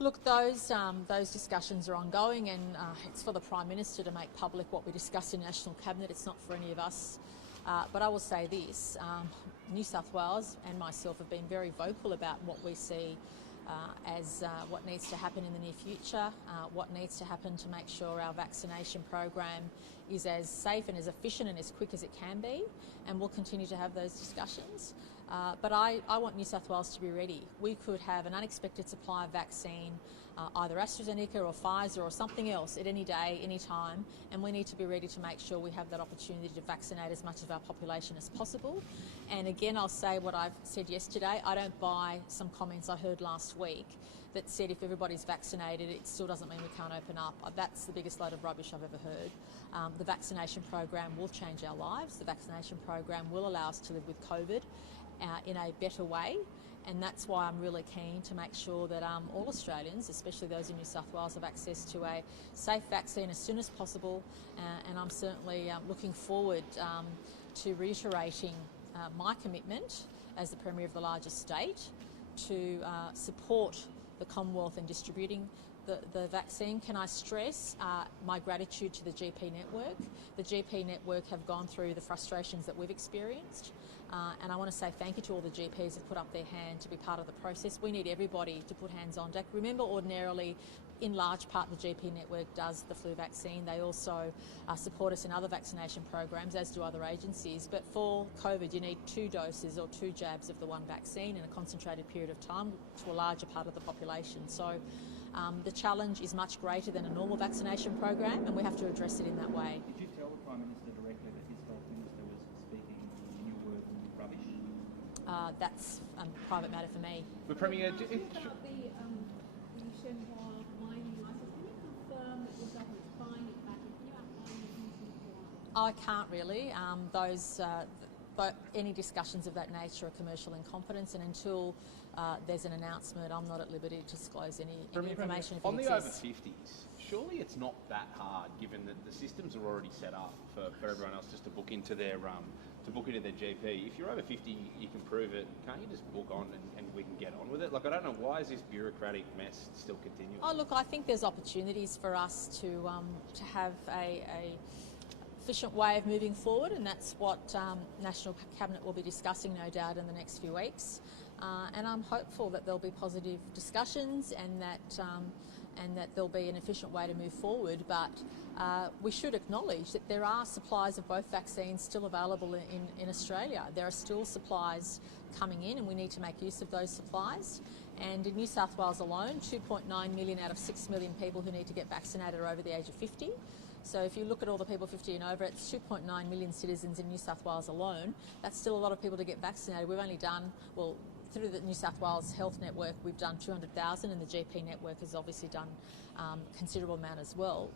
Look, those discussions are ongoing, and it's for the Prime Minister to make public what we discuss in National Cabinet. It's not for any of us. But I will say this, New South Wales and myself have been very vocal about what we see as what needs to happen in the near future, what needs to happen to make sure our vaccination program is as safe and as efficient and as quick as it can be, and we'll continue to have those discussions. But I want New South Wales to be ready. We could have an unexpected supply of vaccine, either AstraZeneca or Pfizer or something else at any day, any time, and we need to be ready to make sure we have that opportunity to vaccinate as much of our population as possible. And again, I'll say what I've said yesterday, I don't buy some comments I heard last week that said if everybody's vaccinated, it still doesn't mean we can't open up. That's the biggest load of rubbish I've ever heard. The vaccination program will change our lives. The vaccination program will allow us to live with COVID in a better way, and that's why I'm really keen to make sure that all Australians, especially those in New South Wales, have access to a safe vaccine as soon as possible, and I'm certainly looking forward to reiterating my commitment as the Premier of the largest state to support the Commonwealth in distributing the vaccine. Can I stress my gratitude to the GP network? The GP network have gone through the frustrations that we've experienced, and I want to say thank you to all the GPs who put up their hand to be part of the process. We need everybody to put hands on deck. Remember, ordinarily, in large part, the GP network does the flu vaccine. They also support us in other vaccination programs, as do other agencies. But for COVID, you need 2 doses or 2 jabs of the one vaccine in a concentrated period of time to a larger part of the population. So the challenge is much greater than a normal vaccination program, and we have to address it in that way. Did you tell the Prime Minister directly that his Health Minister was speaking, in your words, rubbish? That's a private matter for me. But Premier, about the Shenhua mining licence, can you confirm that your government's buying it back? Can you outline the reasons for? I can't really. But any discussions of that nature are commercial in competence, and until there's an announcement, I'm not at liberty to disclose any information if it on the exists. over 50s, surely it's not that hard, given that the systems are already set up for everyone else just to book into their GP. If you're over 50, you can prove it. Can't you just book on and we can get on with it? Like, I don't know, why is this bureaucratic mess still continuing? Oh, look, I think there's opportunities for us to have a efficient way of moving forward, and that's what National Cabinet will be discussing, no doubt, in the next few weeks. And I'm hopeful that there'll be positive discussions and that there'll be an efficient way to move forward. But we should acknowledge that there are supplies of both vaccines still available in Australia. There are still supplies coming in, and we need to make use of those supplies. And in New South Wales alone, 2.9 million out of 6 million people who need to get vaccinated are over the age of 50. So if you look at all the people 50 and over, it's 2.9 million citizens in New South Wales alone. That's still a lot of people to get vaccinated. We've only done, well, through the New South Wales Health Network, we've done 200,000, and the GP network has obviously done a considerable amount as well.